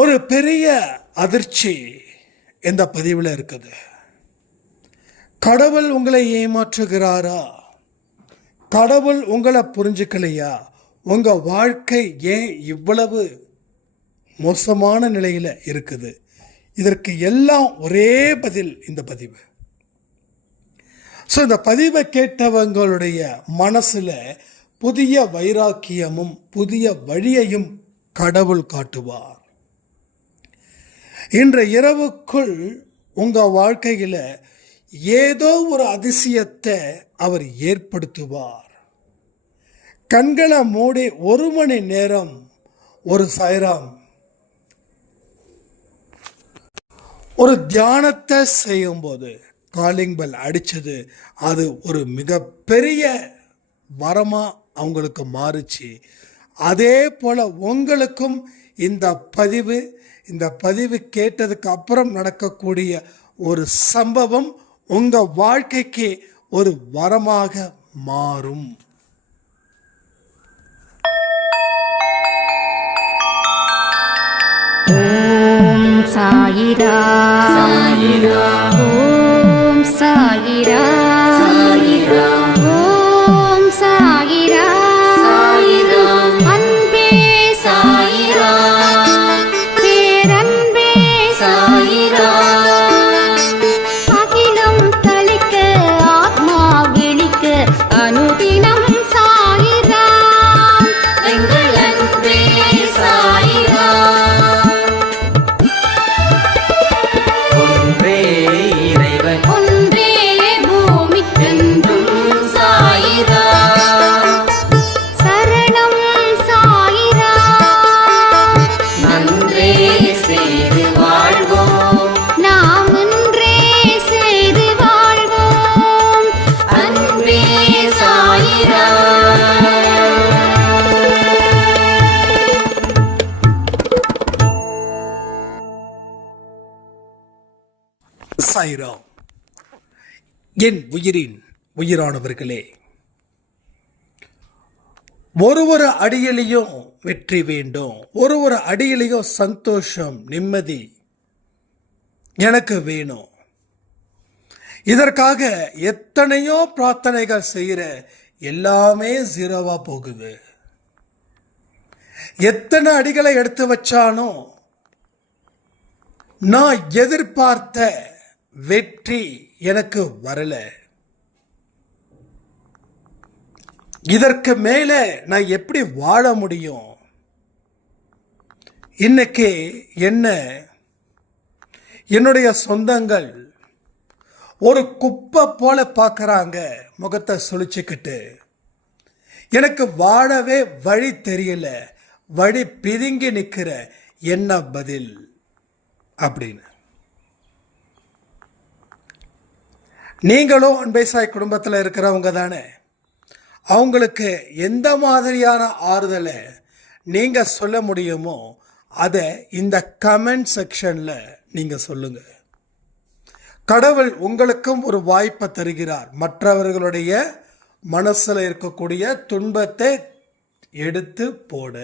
ஒரு பெரிய அதிர்ச்சி இந்த பதிவில் இருக்குது. கடவுள் உங்களை ஏமாற்றுகிறாரா? கடவுள் உங்களை புரிஞ்சுக்கலையா? உங்கள் வாழ்க்கை ஏன் இவ்வளவு மோசமான நிலையில் இருக்குது? இதற்கு எல்லாம் ஒரே பதில் இந்த பதிவு. ஸோ இந்த பதிவை கேட்டவங்களுடைய மனசில் புதிய வைராக்கியமும் புதிய வழியையும் கடவுள் காட்டுவார். இன்று இரவுக்குள் உங்கள் வாழ்க்கையில் ஏதோ ஒரு அதிசயத்தை அவர் ஏற்படுத்துவார். கண்களை மூடி 1 மணி நேரம் ஒரு சாய்ராம் ஒரு தியானத்தை செய்யும்போது காலிங் பெல் அடித்தது, அது ஒரு மிகப்பெரிய வரமாக அவங்களுக்கு மாறுச்சு. அதே போல் உங்களுக்கும் இந்த பதிவு கேட்டதுக்கு அப்புறம் நடக்கக்கூடிய ஒரு சம்பவம் உங்கள் வாழ்க்கைக்கு ஒரு வரமாக மாறும். ஓம் சாயிரா சாயிரா, ஓம் சாயிரா சாயிரா, ஓம் சாயிரா சாயிரா, அன்பே சாயிரா, பேரன்பே சாயிரா, அகிலம் தளிக்க ஆத்மா விழிக்க அனுதினம் சாயிரா, எங்கள் அன்பே சாயிரா. சாய்ராம். என் உயிரின் உயிரானவர்களே, ஒரு அடியிலையும் வெற்றி வேண்டும், ஒரு அடியிலையும் சந்தோஷம் நிம்மதி எனக்கு வேணும். இதற்காக எத்தனையோ பிரார்த்தனைகள் செய்கிற எல்லாமே ஜீரோவா போகுது. எத்தனை அடிகளை எடுத்து வச்சாலும் நான் எதிர்பார்த்த வெற்றி எனக்கு வரல. இதற்கு மேலே நான் எப்படி வாழ முடியும்? இன்னைக்கு என்னுடைய சொந்தங்கள் ஒரு குப்பை போல பார்க்கறாங்க, முகத்தை சுழிச்சுக்கிட்டு. எனக்கு வாழவே வழி தெரியல, வழி பிதுங்கி நிற்கிற, என்ன பதில் அப்படின்னு. நீங்களும் அன்பேசாய் குடும்பத்தில் இருக்கிறவங்க தானே. அவங்களுக்கு எந்த மாதிரியான ஆறுதலை நீங்கள் சொல்ல முடியுமோ அதை இந்த கமெண்ட் செக்ஷனில் நீங்கள் சொல்லுங்கள். கடவுள் உங்களுக்கும் ஒரு வாய்ப்பை தருகிறார். மற்றவர்களுடைய மனசில் இருக்கக்கூடிய துன்பத்தை எடுத்து போட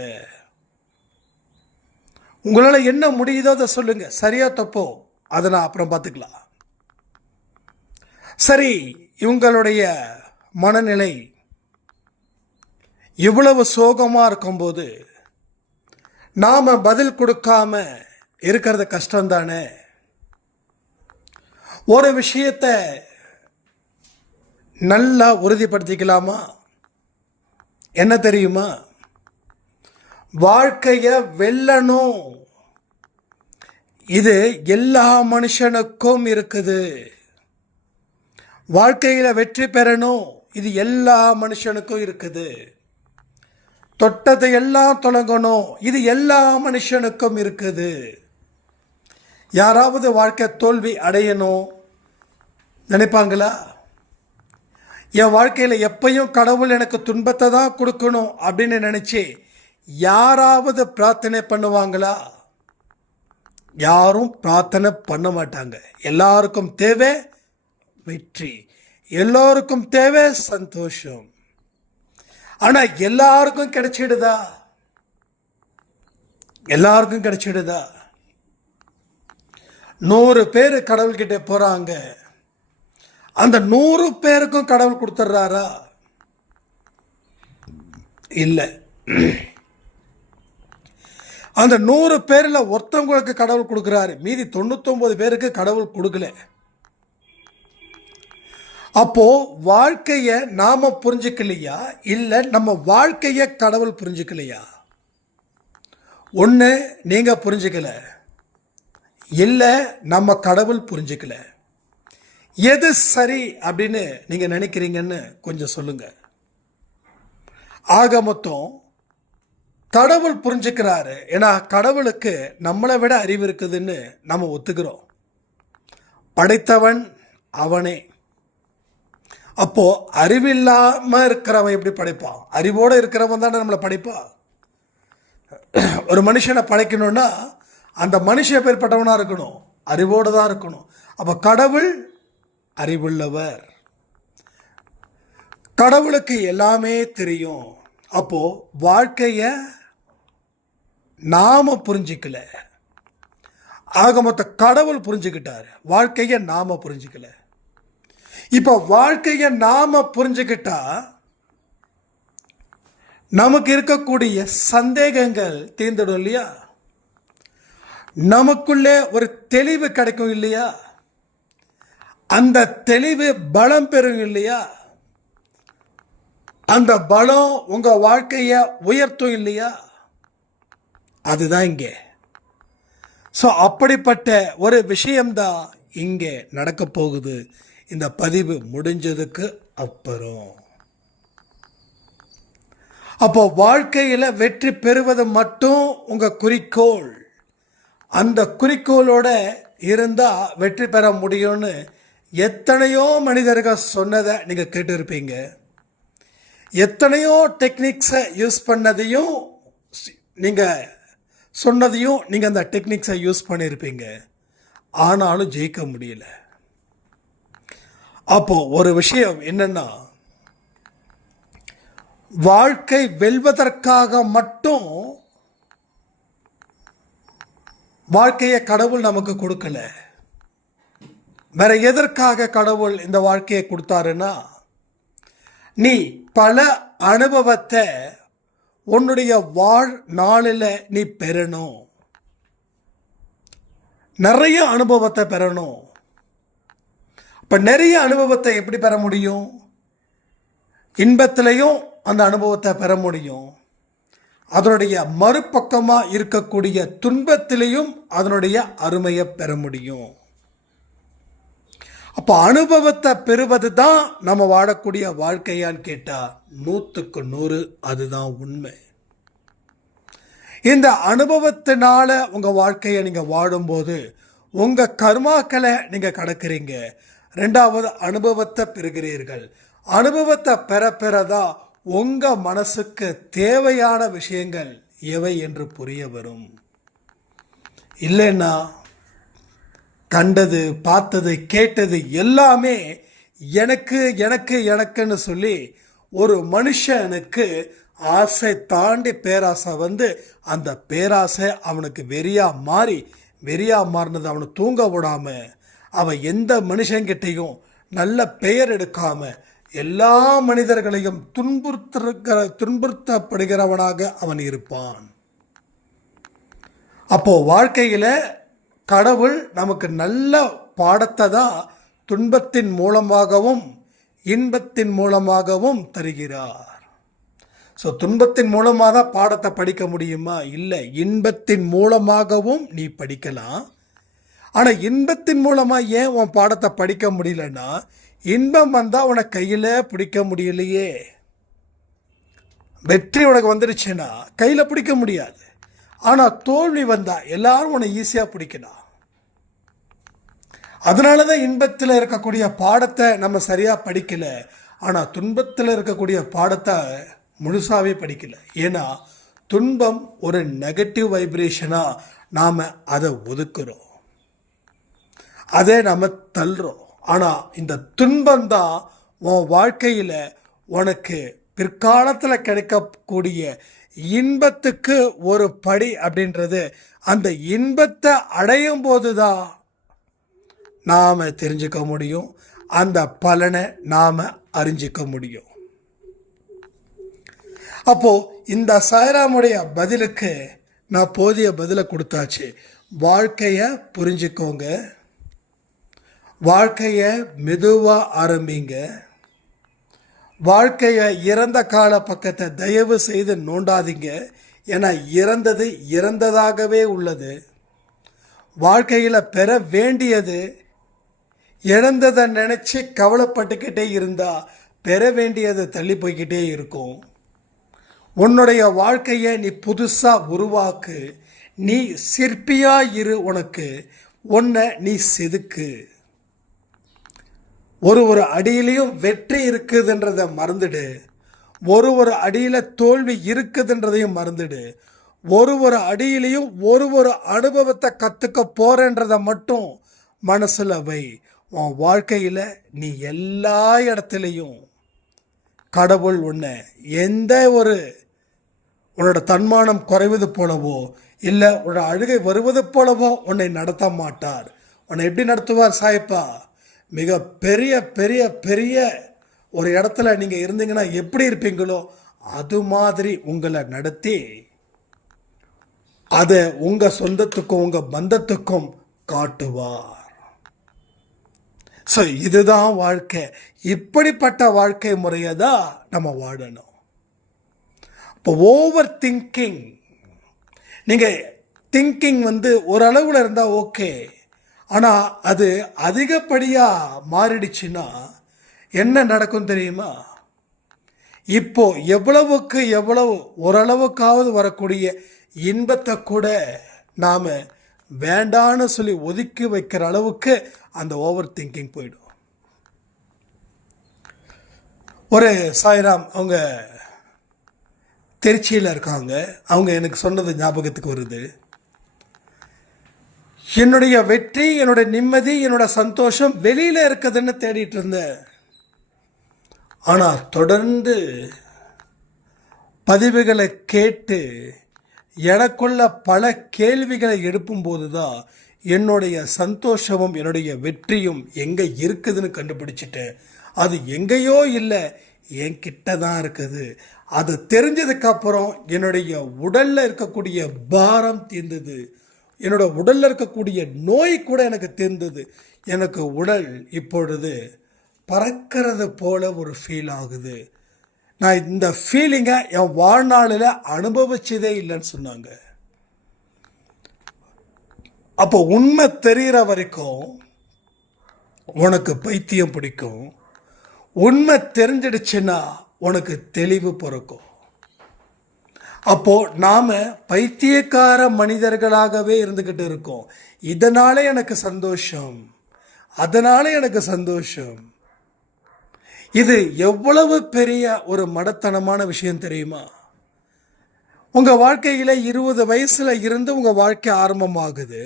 உங்களால் என்ன முடியுதோ அதை சொல்லுங்கள். சரியா தப்போ அதை நான் அப்புறம் பார்த்துக்கலாம். சரி, இவங்களுடைய மனநிலை இவ்வளவு சோகமாக இருக்கும்போது நாம் பதில் கொடுக்காம இருக்கிறது கஷ்டம்தானே. ஒரு விஷயத்தை நல்லா உறுதிப்படுத்திக்கலாமா? என்ன தெரியுமா? வாழ்க்கையை வெல்லணும், இது எல்லா மனுஷனுக்கும் இருக்குது. வாழ்க்கையில் வெற்றி பெறணும், இது எல்லா மனுஷனுக்கும் இருக்குது. தொட்டதை எல்லாம் தொடங்கணும், இது எல்லா மனுஷனுக்கும் இருக்குது. யாராவது வாழ்க்கை தோல்வி அடையணும் நினைப்பாங்களா? என் வாழ்க்கையில் எப்பையும் கடவுள் எனக்கு துன்பத்தை தான் கொடுக்கணும் அப்படின்னு நினச்சி யாராவது பிரார்த்தனை பண்ணுவாங்களா? யாரும் பிரார்த்தனை பண்ண மாட்டாங்க. எல்லாருக்கும் தேவை வெற்றி, எல்லோருக்கும் தேவை சந்தோஷம். ஆனால் எல்லாருக்கும் கிடைச்சிடுதா? எல்லாருக்கும் கிடைச்சிடுதா? 100 பேர் கடவுள்கிட்ட போறாங்க. அந்த 100 பேருக்கும் கடவுள் கொடுத்துட்றாரா? இல்லை. அந்த 100 பேர்ல ஒருத்தவங்களுக்கு கடவுள் கொடுக்குறாரு, மீதி 99 பேருக்கு கடவுள் கொடுக்கல. அப்போ வாழ்க்கையை நாம புரிஞ்சுக்கலையா, இல்லை நம்ம வாழ்க்கையை கடவுள் புரிஞ்சுக்கலையா? ஒன்று நீங்க புரிஞ்சுக்கல, இல்லை நம்ம கடவுள் புரிஞ்சுக்கல. எது சரி அப்படின்னு நீங்க நினைக்கிறீங்கன்னு கொஞ்சம் சொல்லுங்க. ஆக மொத்தம் கடவுள் புரிஞ்சுக்கிறாரு. ஏன்னா கடவுளுக்கு நம்மளை விட அறிவு இருக்குதுன்னு நம்ம ஒத்துக்கிறோம். படைத்தவன் அவனே. அப்போ அறிவில்லாம இருக்கிறவன் எப்படி படைப்பான்? அறிவோடு இருக்கிறவன் தானே நம்மளை படைப்பான். ஒரு மனுஷனை படைக்கணும்னா அந்த மனுஷன் எப்பேற்பட்டவனா இருக்கணும்? அறிவோடு தான் இருக்கணும். அப்போ கடவுள் அறிவுள்ளவர். கடவுளுக்கு எல்லாமே தெரியும். அப்போ வாழ்க்கைய நாம புரிஞ்சிக்கல. ஆக மொத்த கடவுள் புரிஞ்சுக்கிட்டாரு, வாழ்க்கைய நாம புரிஞ்சுக்கல. இப்ப வாழ்க்கைய நாம புரிஞ்சுக்கிட்டா நமக்கு இருக்கக்கூடிய சந்தேகங்கள் தீர்ந்துடும் இல்லையா? நமக்குள்ளே ஒரு தெளிவு கிடைக்கும் இல்லையா? அந்த தெளிவு பலம் பெறும் இல்லையா? அந்த பலம் உங்க வாழ்க்கைய உயர்த்தும் இல்லையா? அதுதான் இங்கே. ஸோ அப்படிப்பட்ட ஒரு விஷயம்தான் இங்கே நடக்க போகுது இந்த பதிவு முடிஞ்சதுக்கு அப்புறம். அப்போ வாழ்க்கையில் வெற்றி பெறுவது மட்டும் உங்க குறிக்கோள். அந்த குறிக்கோளோட இருந்தா வெற்றி பெற முடியும்னு எத்தனையோ மனிதர்கள் சொன்னதை நீங்க கேட்டிருப்பீங்க. எத்தனையோ டெக்னிக்ஸை யூஸ் பண்ணதையும் நீங்க சொன்னதையும் நீங்க அந்த டெக்னிக்ஸை யூஸ் பண்ணியிருப்பீங்க. ஆனாலும் ஜெயிக்க முடியல. அப்போ ஒரு விஷயம் என்னன்னா, வாழ்க்கை வெல்வதற்காக மட்டும் வாழ்க்கையை கடவுள் நமக்கு கொடுக்கல. வேற எதற்காக கடவுள் இந்த வாழ்க்கையை கொடுத்தாருன்னா, நீ பல அனுபவத்தை உன்னுடைய வாழ்நாளில் நீ பெறணும். நிறைய அனுபவத்தை பெறணும். இப்ப நிறைய அனுபவத்தை எப்படி பெற முடியும்? இன்பத்திலையும் அந்த அனுபவத்தை பெற முடியும். அதனுடைய மறுபக்கமா இருக்கக்கூடிய துன்பத்திலையும் அதனுடைய அருமையை பெற முடியும். அப்ப அனுபவத்தை பெறுவது தான் நம்ம வாழக்கூடிய வாழ்க்கையான்னு கேட்டா 100க்கு 100 அதுதான் உண்மை. இந்த அனுபவத்தினால உங்க வாழ்க்கையை நீங்க வாழும்போது உங்க கர்மாக்களை நீங்க கடக்கிறீங்க. 2வது அனுபவத்தை பெறுகிறீர்கள். அனுபவத்தை பெறதான் உங்க மனசுக்கு தேவையான விஷயங்கள் எவை என்று புரிய வரும். இல்லைன்னா கண்டது, பார்த்தது, கேட்டது எல்லாமே எனக்கு எனக்கு எனக்குன்னு சொல்லி ஒரு மனுஷனுக்கு ஆசை தாண்டி பேராசை வந்து அந்த பேராசை அவனுக்கு வெறியா மாறினது அவனை தூங்க விடாம, அவன் எந்த மனுஷங்கிட்டையும் நல்ல பெயர் எடுக்காம எல்லா மனிதர்களையும் துன்புறுத்தப்படுகிறவனாக அவன் இருப்பான். அப்போ வாழ்க்கையில கடவுள் நமக்கு நல்ல பாடத்தை தான் துன்பத்தின் மூலமாகவும் இன்பத்தின் மூலமாகவும் தருகிறார். ஸோ துன்பத்தின் மூலமாக தான் பாடத்தை படிக்க முடியுமா? இல்லை, இன்பத்தின் மூலமாகவும் நீ படிக்கலாம். ஆனால் இன்பத்தின் மூலமாக ஏன் உன் பாடத்தை படிக்க முடியலன்னா, இன்பம் வந்தால் உனக்கு கையில் பிடிக்க முடியலையே. வெற்றி உனக்கு வந்துருச்சுன்னா கையில் பிடிக்க முடியாது. ஆனால் தோல்வி வந்தால் எல்லாரும் உன்னை ஈஸியாக பிடிக்கலாம். அதனால தான் இன்பத்தில் இருக்கக்கூடிய பாடத்தை நம்ம சரியாக படிக்கல, ஆனால் துன்பத்தில் இருக்கக்கூடிய பாடத்தை முழுசாவே படிக்கல. ஏன்னா துன்பம் ஒரு நெகட்டிவ் வைப்ரேஷனாக நாம் அதை ஒதுக்குறோம், அதை நம்ம தள்ளுறோம். ஆனால் இந்த துன்பம் தான் உன் வாழ்க்கையில் உனக்கு பிற்காலத்தில் கிடைக்கக்கூடிய இன்பத்துக்கு ஒரு படி அப்படின்றது. அந்த இன்பத்தை அடையும் போது தான் நாம் தெரிஞ்சுக்க முடியும், அந்த பலனை நாம் அறிஞ்சிக்க முடியும். அப்போது இந்த சாய்ராமுடைய பதிலுக்கு நான் போதிய பதிலை கொடுத்தாச்சு. வாழ்க்கையை புரிஞ்சுக்கோங்க, வாழ்க்கையை மெதுவாக ஆரம்பிங்க, வாழ்க்கையை இறந்த கால பக்கத்தை தயவு செய்து நோண்டாதீங்க. ஏன்னா இறந்தது இறந்ததாகவே உள்ளது. வாழ்க்கையில் பெற வேண்டியது இழந்ததை நினச்சி கவலைப்பட்டுக்கிட்டே இருந்தால் பெற வேண்டியது தள்ளி போய்கிட்டே இருக்கும். உன்னுடைய வாழ்க்கையை நீ புதுசாக உருவாக்கு, நீ சிற்பியாக இரு, உனக்கு ஒன்றை நீ செதுக்கு. ஒரு அடியிலையும் வெற்றி இருக்குதுன்றதை மறந்துடு, ஒரு அடியில் தோல்வி இருக்குதுன்றதையும் மறந்துடு. ஒரு அடியிலையும் ஒரு அனுபவத்தை கற்றுக்க போகிறன்றதை மட்டும் மனசில் வை. உன் வாழ்க்கையில் நீ எல்லா இடத்துலையும் கடவுள் உன்னை எந்த உன்னோட தன்மானம் குறைவது போலவோ இல்லை உன்னோட அழுகை வருவது போலவோ உன்னை நடத்த மாட்டார். உன்னை எப்படி நடத்துவார் சாயப்பா? மிக பெரிய பெரிய பெரிய ஒரு இடத்துல நீங்கள் இருந்தீங்கன்னா எப்படி இருப்பீங்களோ அது மாதிரி உங்களை நடத்தி அதை உங்கள் சொந்தத்துக்கும் உங்கள் பந்தத்துக்கும் காட்டுவார். ஸோ இதுதான் வாழ்க்கை. இப்படிப்பட்ட வாழ்க்கை முறையை தான் நம்ம வாழணும். இப்போ ஓவர் திங்கிங், நீங்கள் திங்கிங் ஓரளவில் இருந்தால் ஓகே, ஆனால் அது அதிகப்படியாக மாறிடுச்சுன்னா என்ன நடக்கும் தெரியுமா? இப்போ எவ்வளவுக்கு எவ்வளவு ஓரளவுக்காவது வரக்கூடிய இன்பத்தை கூட நாம் வேண்டான்னு சொல்லி ஒதுக்கி வைக்கிற அளவுக்கு அந்த ஓவர் திங்கிங் போயிடும். ஒரு சாய்ராம் அவங்க திருச்சியில் இருக்காங்க. அவங்க எனக்கு சொன்னது ஞாபகத்துக்கு வருது. என்னுடைய வெற்றி, என்னோட நிம்மதி, என்னோட சந்தோஷம் வெளியில் இருக்குதுன்னு தேடிட்டு இருந்தேன். ஆனால் தொடர்ந்து பதிவுகளை கேட்டு எனக்குள்ள பல கேள்விகளை எழுப்பும்போது தான் என்னுடைய சந்தோஷமும் என்னுடைய வெற்றியும் எங்கே இருக்குதுன்னு கண்டுபிடிச்சிட்டேன். அது எங்கேயோ இல்லை, என்கிட்ட தான் இருக்குது. அது தெரிஞ்சதுக்கப்புறம் என்னுடைய உடலில் இருக்கக்கூடிய பாரம் தீர்ந்தது, என்னோட உடலில் இருக்கக்கூடிய நோய் கூட எனக்கு தீர்ந்தது. எனக்கு உடல் இப்பொழுது பறக்கிறது போல ஒரு ஃபீல் ஆகுது. நான் இந்த ஃபீலிங்கை என் வாழ்நாளில் அனுபவிச்சதே இல்லைன்னு சொன்னாங்க. அப்போ உண்மை தெரிகிற வரைக்கும் உனக்கு பைத்தியம் பிடிக்கும், உண்மை தெரிஞ்சிடுச்சுன்னா உனக்கு தெளிவு பிறக்கும். அப்போ நாம பைத்தியக்கார மனிதர்களாகவே இருந்துக்கிட்டு இருக்கோம். இதனால எனக்கு சந்தோஷம், அதனால எனக்கு சந்தோஷம். இது எவ்வளவு பெரிய ஒரு மடத்தனமான விஷயம் தெரியுமா? உங்கள் வாழ்க்கையில் 20 வயசில் இருந்து உங்கள் வாழ்க்கை ஆரம்பமாகுது.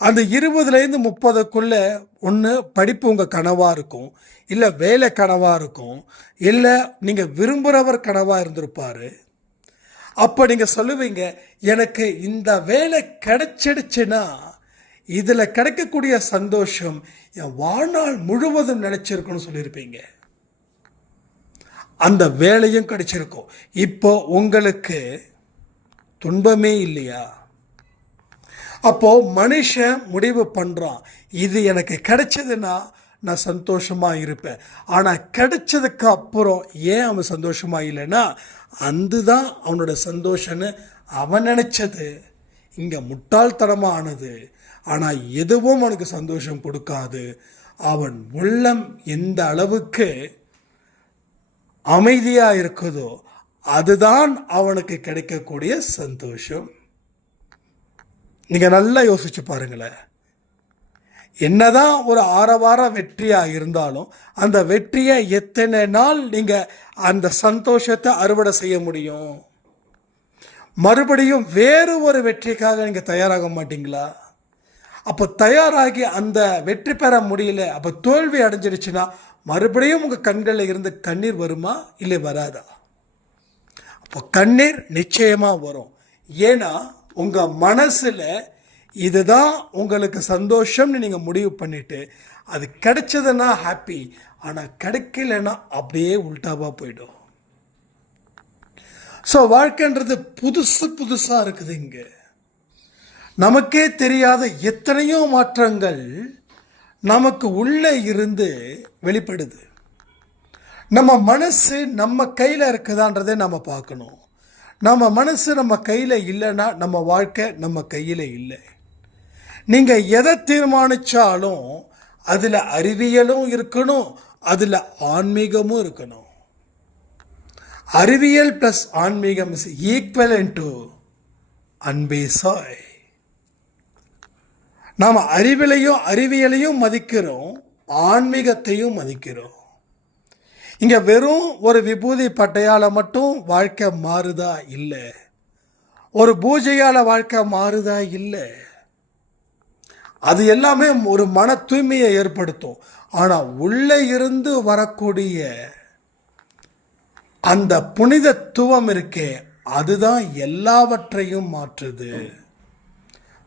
அந்த 20லேருந்து 30க்குள்ளே ஒன்று படிப்பு உங்கள் கனவாக இருக்கும், இல்லை வேலை கனவாக இருக்கும், இல்லை நீங்கள் விரும்புகிறவர் கனவாக இருந்திருப்பார். அப்போ நீங்கள் சொல்லுவீங்க, எனக்கு இந்த வேலை கிடைச்சிடுச்சுன்னா இதில் கிடைக்கக்கூடிய சந்தோஷம் என் வாழ்நாள் முழுவதும் நினைச்சிருக்குன்னு சொல்லியிருப்பீங்க. அந்த வேலையும் கிடைச்சிருக்கும். இப்போ உங்களுக்கு துன்பமே இல்லையா? அப்போ மனுஷன் முடிவு பண்ணுறான், இது எனக்கு கிடைச்சதுன்னா நான் சந்தோஷமாக இருப்பேன். ஆனால் கிடைச்சதுக்கு அப்புறம் ஏன் அவன் சந்தோஷமாக இல்லைன்னா அதுதான் அவனோட சந்தோஷன்னு அவன் நினச்சது இங்கே முட்டாள்தனமாக ஆனது. ஆனால் எதுவும் அவனுக்கு சந்தோஷம் கொடுக்காது. அவன் உள்ளம் எந்த அளவுக்கு அமைதியாக இருக்குதோ அதுதான் அவனுக்கு கிடைக்கக்கூடிய சந்தோஷம். நீங்கள் நல்லா யோசிச்சு பாருங்களேன். என்னதான் ஒரு ஆரவார வெற்றியாக இருந்தாலும் அந்த வெற்றியை எத்தனை நாள் நீங்கள் அந்த சந்தோஷத்தை அறுவடை செய்ய முடியும்? மறுபடியும் வேறு ஒரு வெற்றிக்காக நீங்கள் தயாராக மாட்டீங்களா? அப்போ தயாராகி அந்த வெற்றி பெற முடியல, அப்போ தோல்வி அடைஞ்சிடுச்சுன்னா மறுபடியும் உங்கள் கண்களில் இருந்து கண்ணீர் வருமா இல்லை வராதா? அப்போ கண்ணீர் நிச்சயமாக வரும். ஏன்னா உங்கள் மனசில் இதுதான் உங்களுக்கு சந்தோஷம்னு நீங்கள் முடிவு பண்ணிட்டு அது கிடைச்சதுன்னா ஹாப்பி, ஆனால் கிடைக்கலன்னா அப்படியே உல்டாவாக போயிடும். ஸோ வாழ்க்கைன்றது புதுசாக இருக்குது. இங்கே நமக்கே தெரியாத எத்தனையோ மாற்றங்கள் நமக்கு உள்ளே இருந்து வெளிப்படுது. நம்ம மனசு நம்ம கையில் இருக்குதான்றதை நம்ம பார்க்கணும். நம்ம மனசு நம்ம கையில் இல்லைன்னா நம்ம வாழ்க்கை நம்ம கையில் இல்லை. நீங்கள் எதை தீர்மானித்தாலும் அதில் அறிவியலும் இருக்கணும், அதில் ஆன்மீகமும் இருக்கணும். அறிவியல் ப்ளஸ் ஆன்மீகம் இஸ் ஈக்குவலன்ட் டு அன்பே சாய். நாம் அறிவியலையும் மதிக்கிறோம், ஆன்மீகத்தையும் மதிக்கிறோம். இங்கே வெறும் ஒரு விபூதி பட்டையால் மட்டும் வாழ்க்கை மாறுதா இல்லை, ஒரு பூஜையால் வாழ்க்கை மாறுதா இல்லை. அது எல்லாமே ஒரு மன தூய்மையை ஏற்படுத்தும். ஆனால் உள்ளே இருந்து வரக்கூடிய அந்த புனிதத்துவம் இருக்கே, அதுதான் எல்லாவற்றையும் மாற்றுது.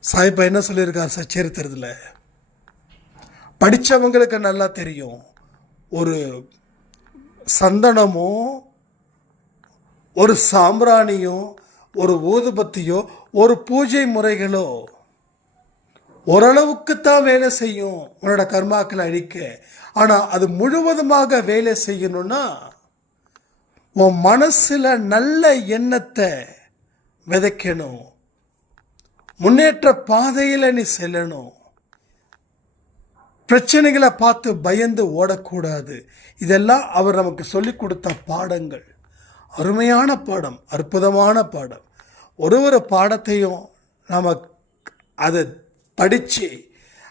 சாய்பா என்ன சொல்லியிருக்கார் சச்சரித்திரத்தில், படித்தவங்களுக்கு நல்லா தெரியும். ஒரு சந்தனமோ ஒரு சாம்பிராணியோ ஒரு ஊதுபத்தியோ ஒரு பூஜை முறைகளோ ஓரளவுக்குத்தான் வேலை செய்யும் உன்னோட கர்மாக்களை அழிக்க. ஆனால் அது முழுவதுமாக வேலை செய்யணும்னா உன் மனசில் நல்ல எண்ணத்தை விதைக்கணும், முன்னேற்ற பாதையில் நீ செல்லணும், பிரச்சனைகளை பார்த்து பயந்து ஓடக்கூடாது. இதெல்லாம் அவர் நமக்கு சொல்லிக் கொடுத்த பாடங்கள். அருமையான பாடம், அற்புதமான பாடம். ஒரு பாடத்தையும் நாம் அதை படித்து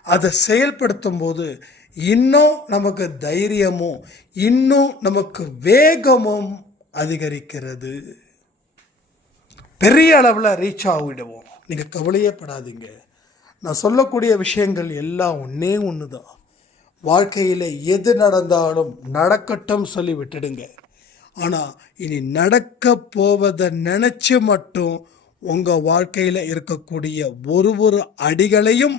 அதை செயல்படுத்தும் போது இன்னும் நமக்கு தைரியமும் இன்னும் நமக்கு வேகமும் அதிகரிக்கிறது. பெரிய அளவில் ரீச் ஆகிடுவோம். நீங்கள் கவலையே படாதீங்க. நான் சொல்லக்கூடிய விஷயங்கள் எல்லாம் ஒன்று தான். வாழ்க்கையில் எது நடந்தாலும் நடக்கட்டும் சொல்லி விட்டுடுங்க. ஆனால் இனி நடக்க போவதை நினச்சி மட்டும் உங்கள் வாழ்க்கையில் இருக்கக்கூடிய ஒரு அடிகளையும்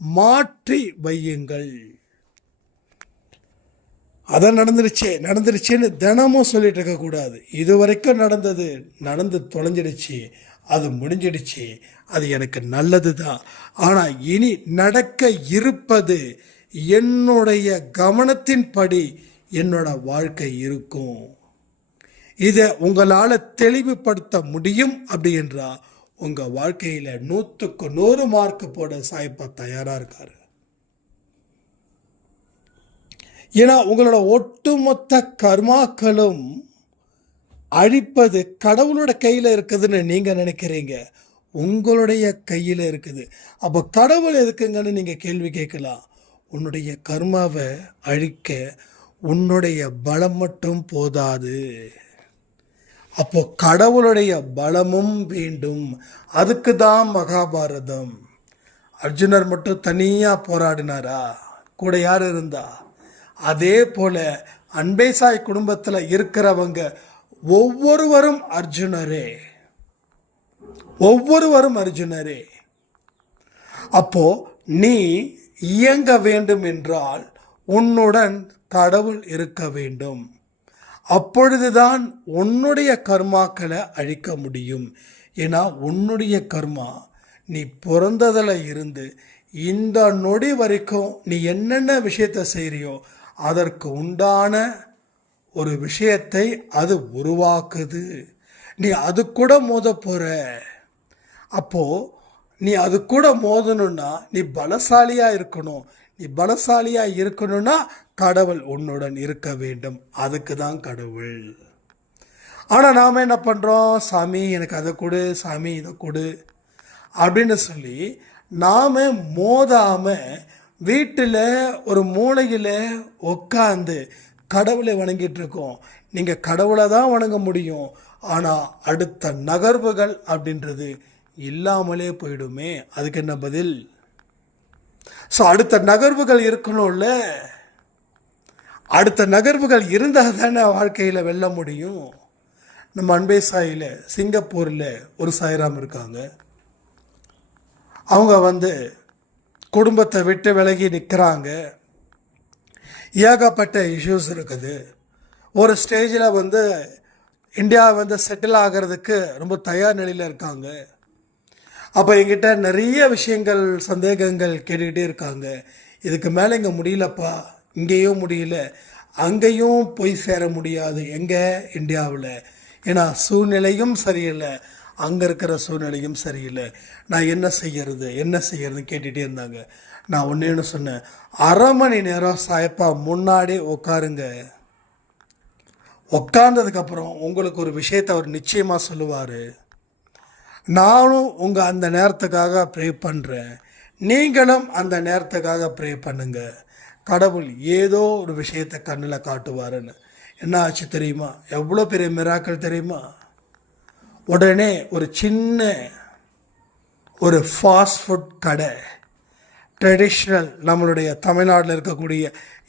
மாற்றி வையுங்கள். அதான் நடந்துருச்சேன்னு தினமும் சொல்லிட்டு இருக்கக்கூடாது. இது வரைக்கும் நடந்து தொலைஞ்சிடுச்சு, அது முடிஞ்சிடுச்சு, அது எனக்கு நல்லது தான். ஆனால் இனி நடக்க இருப்பது என்னுடைய கவனத்தின்படி என்னோட வாழ்க்கை இருக்கும். இதை உங்களால் தெளிவுபடுத்த முடியும் அப்படி என்றால் உங்கள் வாழ்க்கையில் 100க்கு 100 மார்க் போட சாய்ப்பா தயாராக இருக்காரு. ஏன்னா உங்களோட ஒட்டுமொத்த கர்மாக்களும் அழிப்பது கடவுளோட கையில் இருக்குதுன்னு நீங்கள் நினைக்கிறீங்க, உங்களுடைய கையில் இருக்குது. அப்போ கடவுள் எதுக்குங்கன்னு நீங்கள் கேள்வி கேட்கலாம். உன்னுடைய கர்மாவை அழிக்க உன்னுடைய பலம் மட்டும் போதாது, அப்போ கடவுளுடைய பலமும் வேண்டும். அதுக்கு தான் மகாபாரதம். அர்ஜுனர் மட்டும் தனியாக போராடினாரா? கூட யார் இருந்தா? அதே போல அன்பே சாய் குடும்பத்தில் இருக்கிறவங்க ஒவ்வொருவரும் அர்ஜுனரே. அப்போ நீ இயங்க வேண்டும் என்றால் உன்னுடன் கடவுள் இருக்க வேண்டும். அப்பொழுதுதான் உன்னுடைய கர்மாக்களை அழிக்க முடியும். ஏன்னா உன்னுடைய கர்மா நீ பிறந்ததில் இருந்து இந்த நொடி வரைக்கும் நீ என்னென்ன விஷயத்தை செய்கிறியோ அதற்கு உண்டான ஒரு விஷயத்தை அது உருவாக்குது. நீ அது கூட மோத போகிற. அப்போது நீ அது கூட மோதணுன்னா நீ பலசாலியாக இருக்கணும். நீ பலசாலியாக இருக்கணும்னா கடவுள் உன்னுடன் இருக்க வேண்டும். அதுக்கு தான் கடவுள். ஆனால் நாம் என்ன பண்ணுறோம்? சாமி எனக்கு அதை கொடு, சாமி இதை கொடு அப்படின்னு சொல்லி நாம் மோதாமல் வீட்டில் ஒரு மூலையில் உட்காந்து கடவுளை வணங்கிட்டு இருக்கோம். நீங்கள் கடவுளை தான் வணங்க முடியும், ஆனால் அடுத்த நகர்வுகள் அப்படின்றது இல்லாமலே போயிடுமே. அதுக்கு என்ன பதில்? ஸோ அடுத்த நகர்வுகள் இருக்கணும்ல. அடுத்த நகர்வுகள் இருந்தால் தானே வாழ்க்கையில் வெல்ல முடியும். நம்ம அன்பே சாயில் சிங்கப்பூரில் ஒரு சாய்ராம் இருக்காங்க. அவங்க வந்து குடும்பத்தை விட்டு விலகி நிற்கிறாங்க. ஏகப்பட்ட இஷ்யூஸ் இருக்குது. ஒரு ஸ்டேஜில் வந்து இந்தியா வந்து செட்டில் ஆகிறதுக்கு ரொம்ப தயார் நிலையில் இருக்காங்க. அப்போ என்கிட்ட நிறைய விஷயங்கள் சந்தேகங்கள் கேட்டுக்கிட்டே இருக்காங்க. இதுக்கு மேலே இங்கே முடியலப்பா, இங்கேயும் முடியல, அங்கேயும் போய் சேர முடியாது எங்கே இந்தியாவில், ஏன்னா சூழ்நிலையும் சரியில்லை, அங்கே இருக்கிற சூழ்நிலையும் சரியில்லை, நான் என்ன செய்யறதுன்னு கேட்டுகிட்டே இருந்தாங்க. நான் ஒன்று சொன்னேன், அரை மணி நேரம் சாயப்பா முன்னாடி உட்காருங்க, உட்கார்ந்ததுக்கப்புறம் உங்களுக்கு ஒரு விஷயத்தை அவர் நிச்சயமாக சொல்லுவார். நானும் உங்கள் அந்த நேரத்துக்காக ப்ரே பண்ணுறேன், நீங்களும் அந்த நேரத்துக்காக ப்ரே பண்ணுங்க, கடவுள் ஏதோ ஒரு விஷயத்தை கண்ணில் காட்டுவாருன்னு. என்ன ஆச்சு தெரியுமா? எவ்வளோ பெரிய மிராக்கள் தெரியுமா? உடனே ஒரு சின்ன ஒரு ஃபாஸ்ட் ஃபுட் கடை, ட்ரெடிஷ்னல் நம்மளுடைய தமிழ்நாட்டில் இருக்கக்கூடிய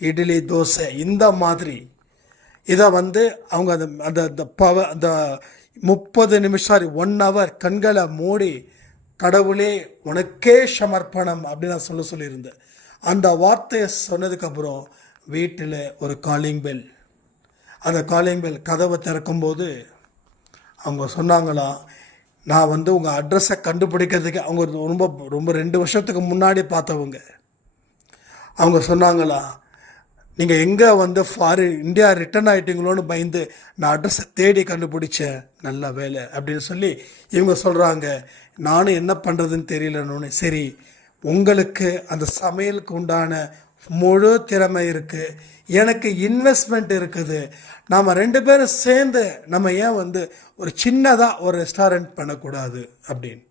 இட்லி தோசை இந்த மாதிரி இதை வந்து அவங்க அந்த 30 நிமிஷம் 1 hour கண்களை மூடி கடவுளே உனக்கே சமர்ப்பணம் அப்படின்னு நான் சொல்லியிருந்தேன். அந்த வார்த்தையை சொன்னதுக்கப்புறம் வீட்டில் ஒரு காலிங் பெல், அந்த காலிங் பெல் கதவை திறக்கும்போது அவங்க சொன்னாங்களா, நான் வந்து உங்கள் அட்ரஸை கண்டுபிடிக்கிறதுக்கு அவங்க ரொம்ப 2 வருஷத்துக்கு முன்னாடி பார்த்தவங்க. அவங்க சொன்னாங்களா, நீங்கள் எங்கே வந்து இந்தியா ரிட்டர்ன் ஆகிட்டீங்களோன்னு பயந்து நான் அட்ரஸை தேடி கண்டுபிடிச்சேன், நல்ல வேலை அப்படின்னு சொல்லி இவங்க சொல்கிறாங்க. நானும் என்ன பண்ணுறதுன்னு தெரியலன்னு. சரி, உங்களுக்கு அந்த சமையலுக்கு உண்டான முழு திறமை இருக்குது, எனக்கு இன்வெஸ்ட்மெண்ட் இருக்குது, நாம் 2 பேரும் சேர்ந்து நம்ம ஏன் வந்து ஒரு சின்னதாக ஒரு ரெஸ்டாரண்ட் பண்ணக்கூடாது அப்படின்னு.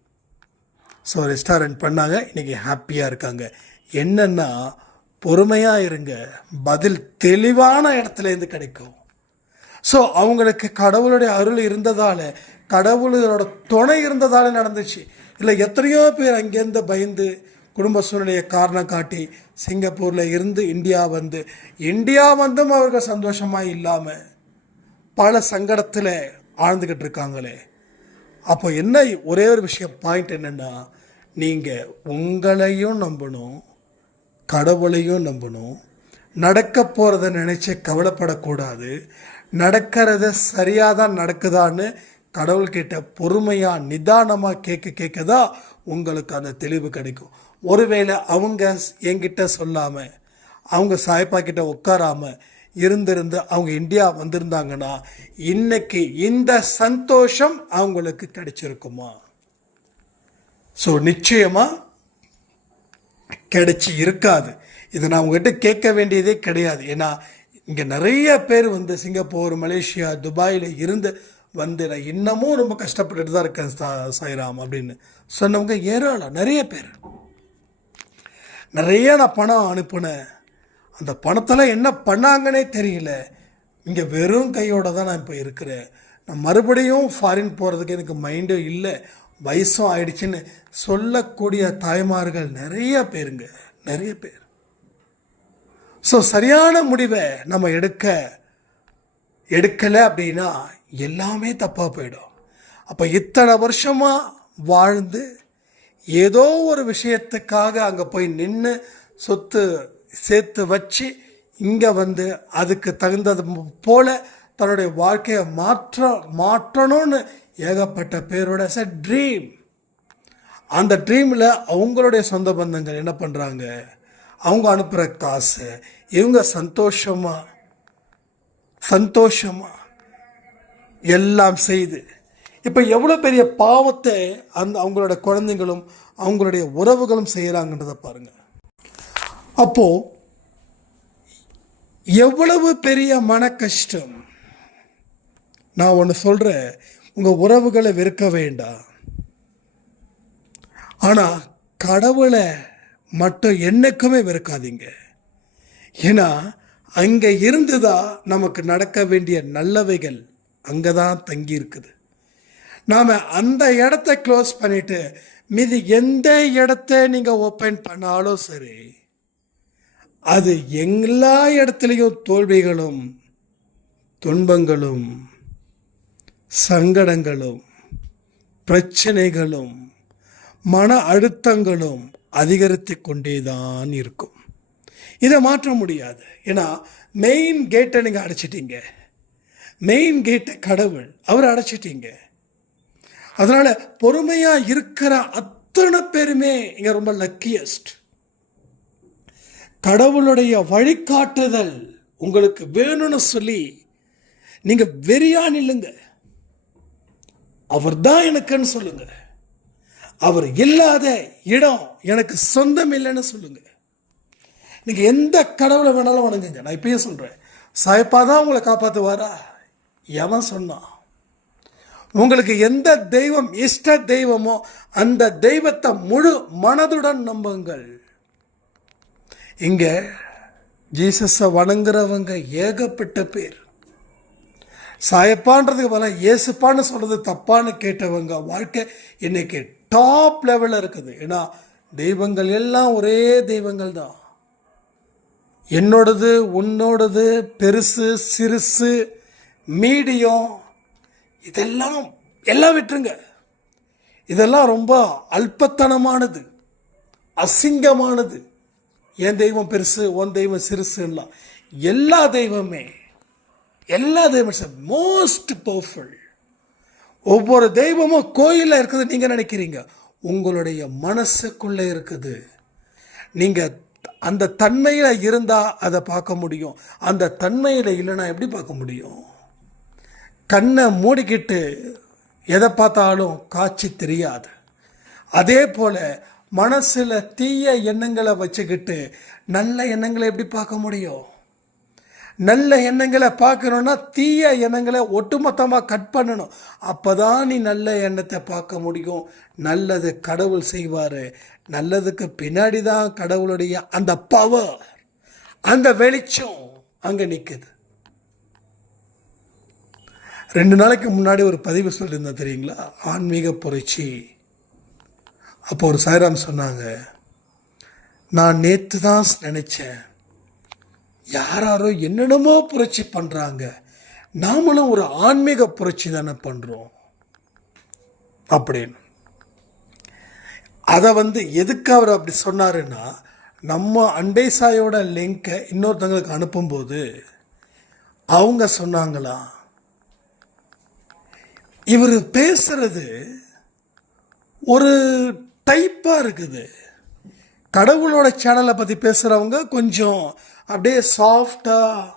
ஸோ ரெஸ்டாரண்ட் பண்ணாங்க, இன்றைக்கி ஹாப்பியாக இருக்காங்க. என்னென்னா, பொறுமையாக இருங்க, பதில் தெளிவான இடத்துலேருந்து கிடைக்கும். ஸோ அவங்களுக்கு கடவுளுடைய அருள் இருந்ததால், கடவுளோட துணை இருந்ததால் நடந்துச்சு. இல்லை எத்தனையோ பேர் அங்கேருந்து பயந்து குடும்ப சூழ்நிலையை காரணம் காட்டி சிங்கப்பூரில் இருந்து இந்தியா வந்தும் அவர்கள் சந்தோஷமாக இல்லாமல் பல சங்கடத்தில் ஆழ்ந்துக்கிட்டு இருக்காங்களே. அப்போ என்ன ஒரே ஒரு விஷயம் பாயிண்ட் என்னென்னா, நீங்கள் உங்களையும் நம்பணும், கடவுளையும் நம்பணும். நடக்க போகிறத நினச்சி கவலைப்படக்கூடாது. நடக்கிறத சரியாக தான் நடக்குதான்னு கடவுள்கிட்ட பொறுமையாக நிதானமாக கேட்க தான் உங்களுக்கு அந்த தெளிவு கிடைக்கும். ஒருவேளை அவங்க என்கிட்ட சொல்லாமல், அவங்க சாய்ப்பா கிட்ட உட்காராமல் இருந்து அவங்க இந்தியா வந்திருந்தாங்கன்னா இன்னைக்கு இந்த சந்தோஷம் அவங்களுக்கு கிடைச்சிருக்குமா? ஸோ நிச்சயமாக கிடைச்சி இருக்காது. இதை நான் உங்ககிட்ட கேட்க வேண்டியதே கிடையாது. ஏன்னா இங்கே நிறைய பேர் சிங்கப்பூர், மலேசியா, துபாயில் இருந்து நான் இன்னமும் ரொம்ப கஷ்டப்பட்டுட்டு தான் இருக்கேன் சாய்ராம் அப்படின்னு சொன்னவங்க ஏராளம், நிறைய பேர். நிறைய நான் பணம் அனுப்புனேன், அந்த பணத்தெல்லாம் என்ன பண்ணாங்கன்னே தெரியல, இங்கே வெறும் கையோடு தான் நான் இப்போ இருக்கிறேன், நான் மறுபடியும் ஃபாரின் போகிறதுக்கு எனக்கு மைண்டும் இல்லை, வயசும் ஆயிடுச்சுன்னு சொல்லக்கூடிய தாய்மார்கள் நிறைய பேர். ஸோ சரியான முடிவை நம்ம எடுக்கலை அப்படின்னா எல்லாமே தப்பாக போயிடும். அப்போ இத்தனை வருஷமாக வாழ்ந்து ஏதோ ஒரு விஷயத்துக்காக அங்கே போய் நின்று சொத்து சேர்த்து வச்சு இங்கே அதுக்கு தகுந்தது போல தன்னுடைய வாழ்க்கையை மாற்றணும்னு ஏகப்பட்ட பேரோட ட்ரீம். அந்த ட்ரீமில் அவங்களுடைய சொந்த பந்தங்கள் என்ன பண்ணுறாங்க, அவங்க அனுப்புகிற காசு இவங்க சந்தோஷமாக எல்லாம் செய்து இப்போ எவ்வளோ பெரிய பாவத்தை அவங்களோட குழந்தைங்களும் அவங்களுடைய உறவுகளும் செய்கிறாங்கன்றதை பாருங்கள். அப்போது எவ்வளவு பெரிய மன கஷ்டம். நான் ஒன்று சொல்கிறேன், உங்கள் உறவுகளை வெறுக்க வேண்டாம், ஆனால் கடவுளை மட்டும் என்னைக்குமே வெறுக்காதீங்க. ஏன்னா அங்கே இருந்து தான் நமக்கு நடக்க வேண்டிய நல்லவைகள் அங்கே தான் தங்கி இருக்குது. நாம் அந்த இடத்த க்ளோஸ் பண்ணிவிட்டு மீதி எந்த இடத்த நீங்கள் ஓப்பன் பண்ணாலும் சரி, அது எல்லா இடத்துலையும் தோல்விகளும் துன்பங்களும் சங்கடங்களும் பிரச்சனைகளும் மன அழுத்தங்களும் அதிகரித்து கொண்டேதான் இருக்கும். இதை மாற்ற முடியாது. ஏன்னா மெயின் கேட்டை நீங்கள் அடைச்சிட்டீங்க. மெயின் கேட்டை கடவுள் அவர் அடைச்சிட்டீங்க. அதனால பொறுமையாக இருக்கிற அத்தனை பேருமே இங்கே ரொம்ப லக்கியஸ்ட். கடவுளுடைய வழிகாட்டுதல் உங்களுக்கு வேணும்னு சொல்லி நீங்கள் வெறியா நில்லுங்க. அவர் தான் எனக்குன்னு சொல்லுங்க. அவர் இல்லாத இடம் எனக்கு சொந்தம் இல்லைன்னு சொல்லுங்க. நீங்க எந்த கடவுளை வேணாலும் வணங்குங்க. நான் இப்பயே சொல்றேன், சாயப்பா தான் உங்களை காப்பாற்றுவாரா? எவன் சொன்னான்? உங்களுக்கு எந்த தெய்வம் இஷ்ட தெய்வமோ அந்த தெய்வத்தை முழு மனதுடன் நம்புங்கள். இங்க ஜீசஸை வணங்குறவங்க ஏகப்பட்ட பேர். சாயப்பான்றதுக்கு பதிலாக இயேசுப்பான்னு சொல்றது தப்பான்னு கேட்டவங்க வாழ்க்கை இன்னைக்கு டாப் லெவலில் இருக்குது. ஏன்னா தெய்வங்கள் எல்லாம் ஒரே தெய்வங்கள் தான். என்னோடது, உன்னோடது, பெருசு, சிறுசு, மீடியம், இதெல்லாம் எல்லாம் விட்டுருங்க. இதெல்லாம் ரொம்ப அல்பத்தனமானது, அசிங்கமானது. என் தெய்வம் பெருசு, உன் தெய்வம் சிறுசுலாம். எல்லா தெய்வமே மோஸ்ட் பவர்ஃபுல். ஒவ்வொரு தெய்வமும் கோயிலில் இருக்குது நீங்கள் நினைக்கிறீங்க, உங்களுடைய மனசுக்குள்ளே இருக்குது. நீங்கள் அந்த தன்மையில் இருந்தால் அதை பார்க்க முடியும். அந்த தன்மையில் இல்லைன்னா எப்படி பார்க்க முடியும்? கண்ணை மூடிக்கிட்டு எதை பார்த்தாலும் காட்சி தெரியாது. அதே போல் மனசில் தீய எண்ணங்களை வச்சுக்கிட்டு நல்ல எண்ணங்களை எப்படி பார்க்க முடியும்? நல்ல எண்ணங்களை பார்க்கணுன்னா தீய எண்ணங்களை ஒட்டுமொத்தமாக கட் பண்ணணும். அப்போ தான் நீ நல்ல எண்ணத்தை பார்க்க முடியும். நல்லது கடவுள் செய்வார். நல்லதுக்கு பின்னாடி தான் கடவுளுடைய அந்த பவர், அந்த வெளிச்சம் அங்கே நிற்குது. 2 நாளைக்கு முன்னாடி ஒரு பதிவு சொல்லியிருந்தேன் தெரியுங்களா, ஆன்மீக புரட்சி. அப்போ ஒரு சாய்ராம் சொன்னாங்க, நான் நேற்று தான் நினச்சேன், யாரோ என்னென்னமோ புரட்சி பண்ணுறாங்க, நாமளும் ஒரு ஆன்மீக புரட்சி தானே பண்ணுறோம் அப்படின்னு. அதை எதுக்கு அவர் அப்படி சொன்னாருன்னா, நம்ம அண்டை சாயோட லிங்கை இன்னொருத்தங்களுக்கு அனுப்பும்போது அவங்க சொன்னாங்களா, இவர் பேசுறது ஒரு டைப்பாக இருக்குது. கடவுளோட சேனலை பற்றி பேசுகிறவங்க கொஞ்சம் அப்படியே சாஃப்டாக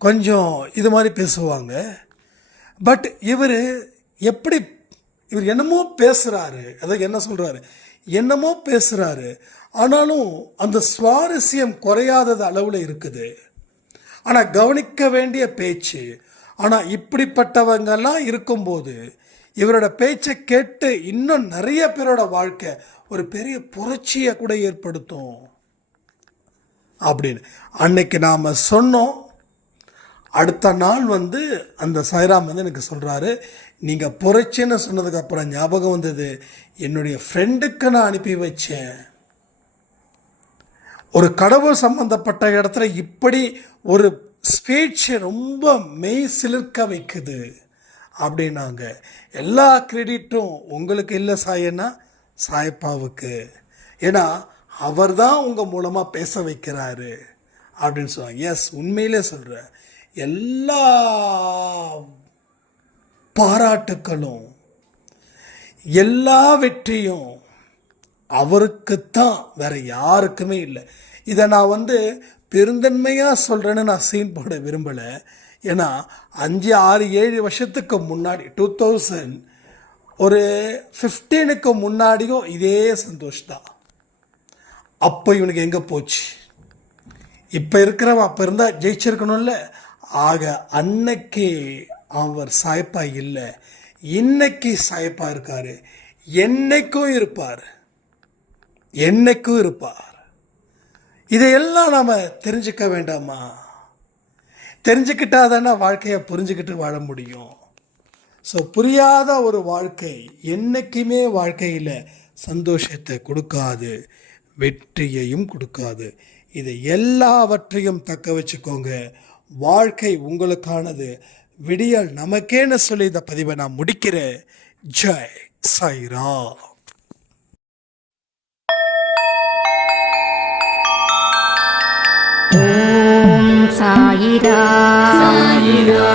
கொஞ்சம் இது மாதிரி பேசுவாங்க. பட் இவர் என்னமோ பேசுகிறாரு. அதாவது என்ன சொல்கிறாரு, என்னமோ பேசுகிறாரு. ஆனாலும் அந்த சுவாரஸ்யம் குறையாதது அளவில் இருக்குது. ஆனால் கவனிக்க வேண்டிய பேச்சு. ஆனால் இப்படிப்பட்டவங்கெல்லாம் இருக்கும்போது இவரோட பேச்சை கேட்டு இன்னும் நிறைய பேரோட வாழ்க்கை ஒரு பெரிய புரட்சியை கூட ஏற்படுத்தும் அப்படின்னு அன்னைக்கு நாம் சொன்னோம். அடுத்த நாள் அந்த சாய்ராம் எனக்கு சொல்கிறாரு, நீங்கள் புரட்சின்னு சொன்னதுக்கப்புறம் ஞாபகம் வந்தது, என்னுடைய ஃப்ரெண்டுக்கு நான் அனுப்பி வச்சேன். ஒரு கடவுள் சம்பந்தப்பட்ட இடத்துல இப்படி ஒரு ஸ்பீச் ரொம்ப மெய் சிலிர்க்க வைக்குது அப்படின்னாங்க. எல்லா கிரெடிட்டும் உங்களுக்கு இல்லை சாயன்னா சாயப்பாவுக்கு. ஏன்னா அவர் தான் உங்கள் மூலமாக பேச வைக்கிறாரு அப்படின்னு சொல்லுவாங்க. எஸ், உண்மையிலே சொல்கிறேன், எல்லா பாராட்டுக்களும் எல்லா வெற்றியும் அவருக்குத்தான், வேற யாருக்குமே இல்லை. இதை நான் பெருந்தன்மையாக சொல்கிறேன்னு நான் சீன் போட விரும்பலை. ஏன்னா 5, 6, 7 வருஷத்துக்கு முன்னாடி 2015க்கு முன்னாடியும் இதே சந்தோஷம். அப்போ இவனுக்கு எங்கே போச்சு? இப்போ இருக்கிறவன் அப்போ இருந்தால் ஜெயிச்சிருக்கணும்ல. ஆக அன்னைக்கு அவர் சாயப்பா இல்லை, இன்னைக்கு சாயப்பா இருக்காரு, என்னைக்கும் இருப்பார், என்னைக்கும் இருப்பார். இதையெல்லாம் நாம் தெரிஞ்சுக்க வேண்டாமா? தெரிஞ்சுக்கிட்டாதானே வாழ்க்கையை புரிஞ்சுக்கிட்டு வாழ முடியும். ஸோ புரியாத ஒரு வாழ்க்கை என்றைக்குமே வாழ்க்கையில் சந்தோஷத்தை கொடுக்காது, வெற்றியையும் கொடுக்காது. இதை எல்லாவற்றையும் தக்க வச்சுக்கோங்க. வாழ்க்கை உங்களுக்கானது. விடியல் நமக்கேன்னு சொல்லி இந்த பதிவை நான் முடிக்கிறேன். ஜெய் சாய்ராம். ஓம் சாயிரா சாயிரா